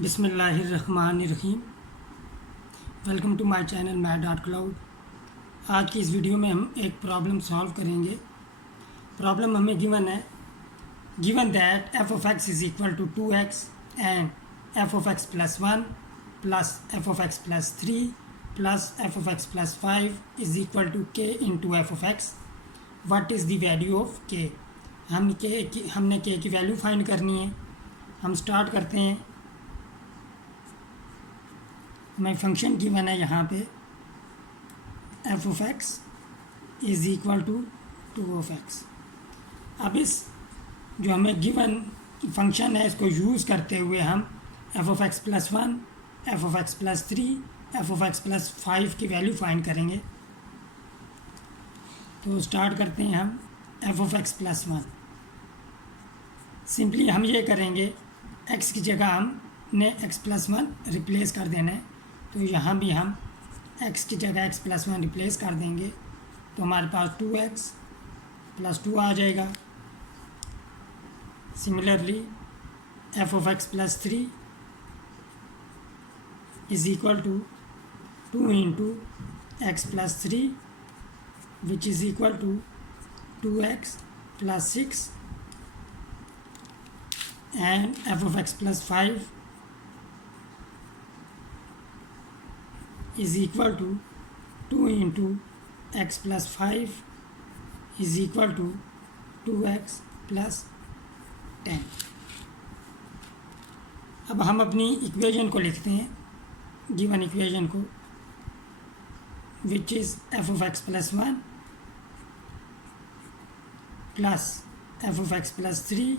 बिस्मिल्लाहिर्रहमानिर्रहीम। Welcome to my channel math cloud. आज की इस वीडियो में हम एक प्रॉब्लम सॉल्व करेंगे। प्रॉब्लम हमें गिवन है, given that F of X is equal to 2x and F of X plus 1 plus F of X plus 3 plus F of X plus 5 is equal to K into F of X. What is the value of K. हमने के की value find करनी है। हम start करते हैं। हमें function given है यहाँ पे F of X is equal to 2 of X. अब इस जो हमें गिवन फंक्शन है इसको यूज़ करते हुए हम F of X plus 1, F of X plus 3, F of X plus 5 की वैल्यू फाइंड करेंगे। तो स्टार्ट करते हैं हम F of X plus 1। Simply हम ये करेंगे, एक्स की जगह हमने एक्स प्लस 1 रिप्लेस कर देना है। तो यहाँ भी हम x की जगह x प्लस 1 रिप्लेस कर देंगे तो हमारे पास 2x प्लस 2 आ जाएगा। Similarly F of X plus 3 is equal to 2 into X plus 3 which is equal to 2x plus 6 and F of X plus 5 is equal to 2 into x plus 5 is equal to 2x plus 10। अब हम अपनी equation को लिखते हैं, given equation को, which is F of X plus 1 plus F of X plus 3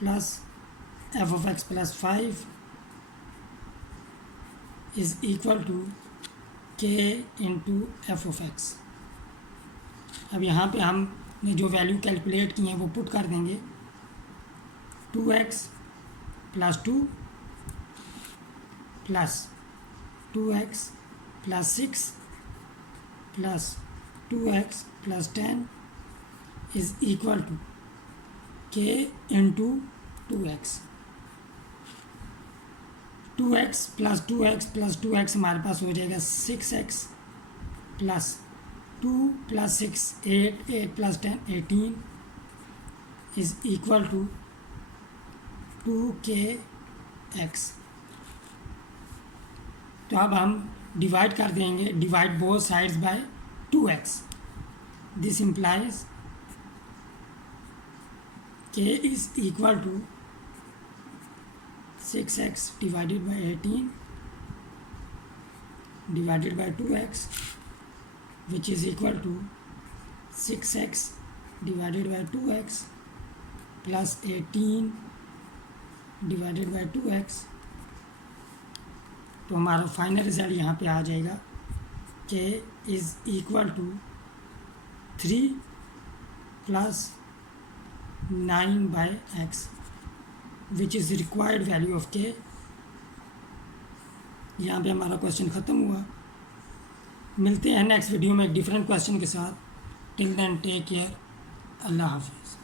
plus F of X plus 5 is equal to K into F of X. अब यहाँ पे हमने जो वैल्यू कैलकुलेट की है वो पुट कर देंगे। 2x plus 2 plus 2x plus 6 plus 2x plus 10 is equal to K into 2x। 2x plus 2x plus 2x हमारे पास हो जाएगा 6x plus 2 plus 6 8, 8 plus 10 18 is equal to 2kx। तो अब हम डिवाइड कर देंगे, divide both sides by 2x। This implies k is equal to 6x divided by 18 divided by 2x which is equal to 6x divided by 2x plus 18 divided by 2x। तो हमारा final result यहाँ पे आ जाएगा k is equal to 3 plus 9 by x which is required value of के। यहाँ पे हमारा question ख़त्म हुआ। मिलते हैं नेक्स्ट वीडियो में एक डिफरेंट क्वेश्चन के साथ। Till then take care. अल्लाह हाफिज़।